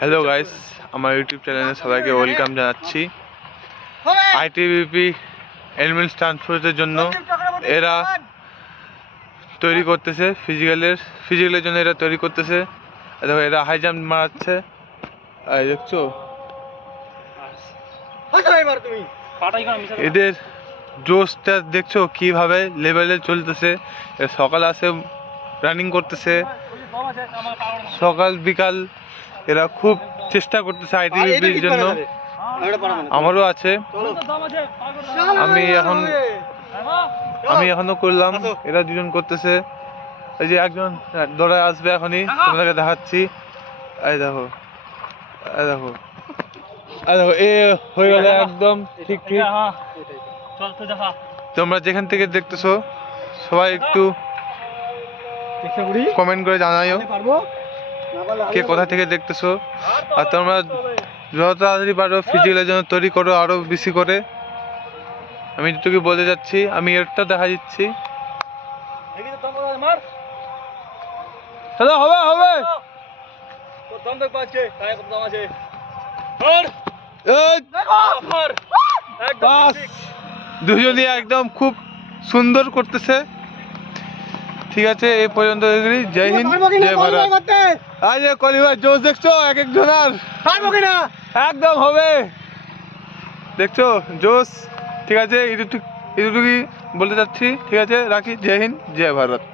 Hello guys, আমার YouTube চ্যানেলে সবাইকে ওয়েলকাম জানাচ্ছি। আইটিবিপি এলিমেন্টস ট্রান্সপোর্টের জন্য এরা তৈরি করতেছে, ফিজিক্যালের জন্য এরা তৈরি করতেছে। দেখো এরা হাই জাম্প মারাচ্ছে, দেখছো এদের জোশটা দেখছো কিভাবে লেভেলে চলতেছে। সকাল আসে রানিং করতেছে, সকাল বিকাল এরা খুব চেষ্টা করতেছে আইটিবিপির জন্য। আমারও আছে, আমি এখনো করলাম, এরা দুজন করতেছে। এই যে একজন দৌড়ায় আসবে এখনই, তোমাদেরকে দেখাচ্ছি। এই দেখো, এই দেখো, এই দেখো, এ হয়ে গেল একদম ঠিক ঠিক। তোমরা যেখান থেকে দেখতেছো সবাই একটু কমেন্ট করে জানাইও কে কোথা থেকে দেখতেছো। আর তোমরা যত তাড়াতাড়ি পারো ফিজিক্যালের জন্য তৈরি করো আরো বেশি করে। আমি তোকে বলে যাচ্ছি, আমি একটা দেখা দিচ্ছি। হবে হবে দুজনই একদম খুব সুন্দর করতেছে। ঠিক আছে, এই পর্যন্ত। জয় হিন্দ, জয় ভারত। আজ কলিবার জোশ দেখছো এক একজনের, একদম হবে দেখছো জোশ। ঠিক আছে, এটুকুই বলতে চাচ্ছি। ঠিক আছে, রাখি। জয় হিন্দ, জয় ভারত।